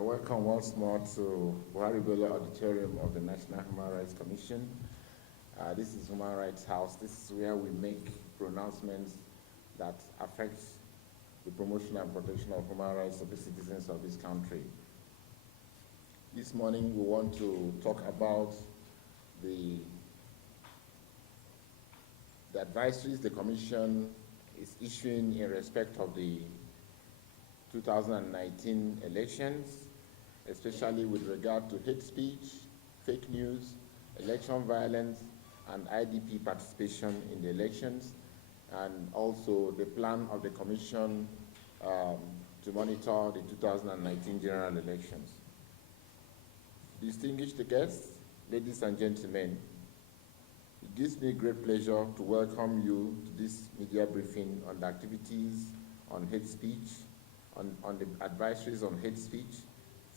Welcome once more to Buhari Bello Auditorium of the National Human Rights Commission. This is Human Rights House. This is where we make pronouncements that affect the promotion and protection of human rights of the citizens of this country. This morning we want to talk about the advisories the Commission is issuing in respect of the 2019 elections, especially with regard to hate speech, fake news, election violence, and IDP participation in the elections, and also the plan of the Commission to monitor the 2019 general elections. Distinguished guests, ladies and gentlemen, it gives me great pleasure to welcome you to this media briefing on the activities on hate speech, on the advisories on hate speech,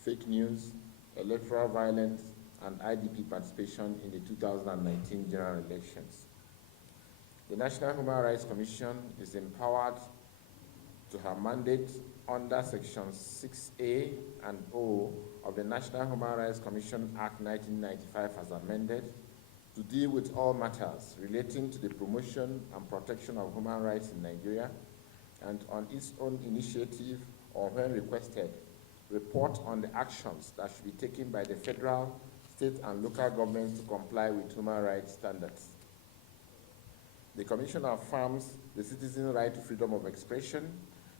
fake news, electoral violence, and IDP participation in the 2019 general elections. The National Human Rights Commission is empowered to her mandate under Sections 6A and O of the National Human Rights Commission Act 1995 as amended, to deal with all matters relating to the promotion and protection of human rights in Nigeria, and on its own initiative or when requested, report on the actions that should be taken by the federal, state, and local governments to comply with human rights standards. The Commission affirms the citizen's right to freedom of expression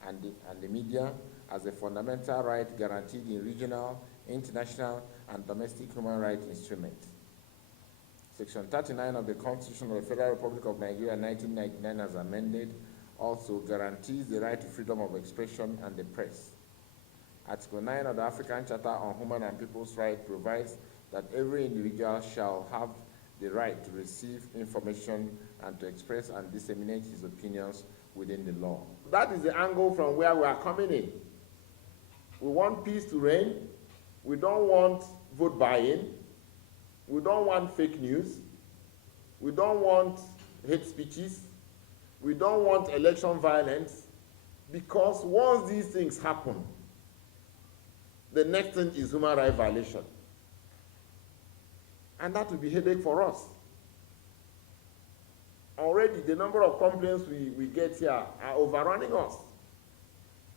and the media as a fundamental right guaranteed in regional, international, and domestic human rights instruments. Section 39 of the Constitution of the Federal Republic of Nigeria 1999 as amended also guarantees the right to freedom of expression and the press. Article 9 of the African Charter on Human and People's Rights provides that every individual shall have the right to receive information and to express and disseminate his opinions within the law. That is the angle from where we are coming in. We want peace to reign. We don't want vote buying. We don't want fake news. We don't want hate speeches. We don't want election violence, because once these things happen, the next thing is human rights violation. And that will be a headache for us. Already, the number of complaints we get here are overrunning us.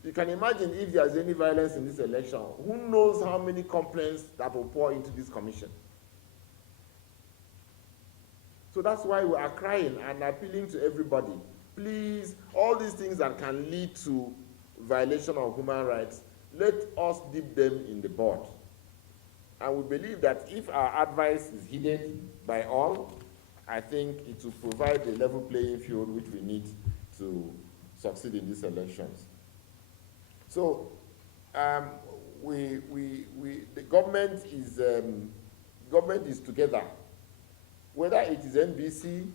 You can imagine if there's any violence in this election, who knows how many complaints that will pour into this commission. So that's why we are crying and appealing to everybody. Please, all these things that can lead to violation of human rights, let us dip them in the bud. And we believe that if our advice is heeded by all, I think it will provide a level playing field which we need to succeed in these elections. So, the government is together. Whether it is NBC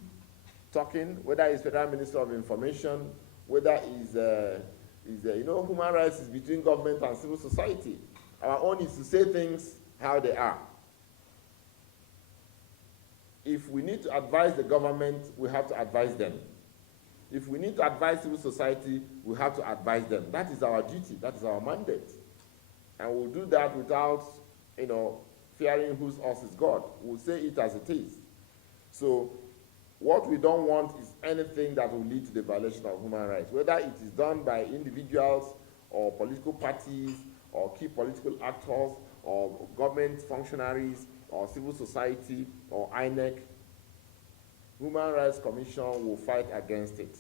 talking, whether it's Federal Minister of Information, whether it's human rights is between government and civil society. Our own is to say things how they are. If we need to advise the government, we have to advise them. If we need to advise civil society, we have to advise them. That is our duty, that is our mandate. And we'll do that without, fearing whose horse is God. We'll say it as it is. So what we don't want is anything that will lead to the violation of human rights, whether it is done by individuals or political parties or key political actors or government functionaries or civil society or INEC. Human Rights Commission will fight against it.